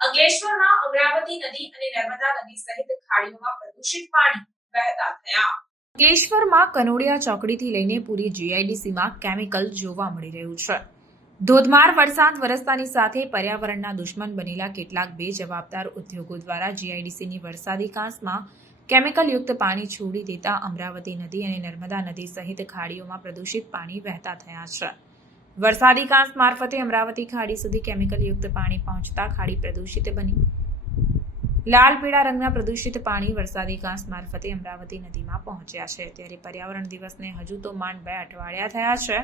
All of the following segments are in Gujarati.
અંકલેશ્વરમાં અમરાવતી નદી અને નર્મદા નદી સહિત ખાડીઓમાં પ્રદૂષિત પાણી વહેતા થયા. અંકલેશ્વરમાં કનોડિયા ચોકડીથી લઈને પૂરી જીઆઈડીસીમાં કેમિકલ જોવા મળી રહ્યું છે. ધોધમાર વરસાદ વરસતાની સાથે પર્યાવરણના દુશ્મન બનેલા કેટલાક બે જવાબદાર ઉદ્યોગો દ્વારા જીઆઈડીસીની વરસાદી કાંસમાં કેમિકલયુક્ત પાણી છોડી દેતા અમરાવતી નદી અને નર્મદા નદી સહિત ખાડીઓમાં પ્રદૂષિત પાણી વહેતા થયા છે. વરસાદી કાંસ મારફતે અમરાવતી ખાડી સુધી કેમિકલયુક્ત પાણી પહોંચતા ખાડી પ્રદૂષિત બની. લાલ પીળા રંગના પ્રદૂષિત પાણી વરસાદી કાંસ મારફતે અમરાવતી નદીમાં પહોંચ્યા છે. ત્યારે પર્યાવરણ દિવસને હજુ તો માંડ બે અઠવાડિયા થયા છે.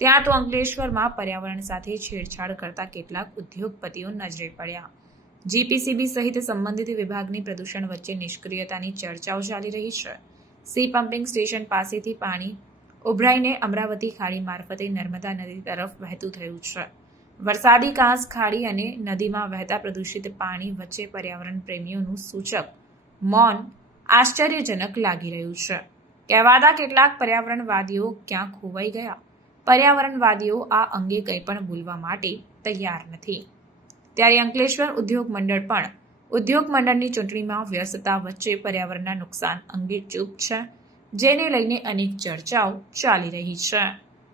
ત્યાં તો અંકલેશ્વરમાં પર્યાવરણ સાથે છેડછાડ કરતા કેટલાક ઉદ્યોગપતિઓ નજરે પડ્યા. જીપીસીબી સહિત સંબંધિત વિભાગની પ્રદૂષણ વચ્ચે નિષ્ક્રિયતાની ચર્ચાઓ ચાલી રહી છે. સી પમ્પિંગ સ્ટેશન પાસેથી પાણી ઉભરાઈને અમરાવતી ખાડી મારફતે નર્મદા નદી તરફ વહેતું થયું છે. વરસાદી કાંસ ખાડી અને નદીમાં વહેતા પ્રદૂષિત પાણી વચ્ચે પર્યાવરણ પ્રેમીઓનું સૂચક મૌન આશ્ચર્યજનક લાગી રહ્યું છે. કહેવાતા કેટલાક પર્યાવરણવાદીઓ ક્યાં ખોવાઈ ગયા? પર્યાવરણવાદીઓ આ અંગે કંઈ પણ ભૂલવા માટે તૈયાર નથી. ત્યારે અંકલેશ્વર ઉદ્યોગ મંડળ પણ ઉદ્યોગ મંડળની ચૂંટણીમાં વ્યસ્તતા વચ્ચે પર્યાવરણના નુકસાન અંગે ચૂપ છે. જેને લઈને અનેક ચર્ચાઓ ચાલી રહી છે.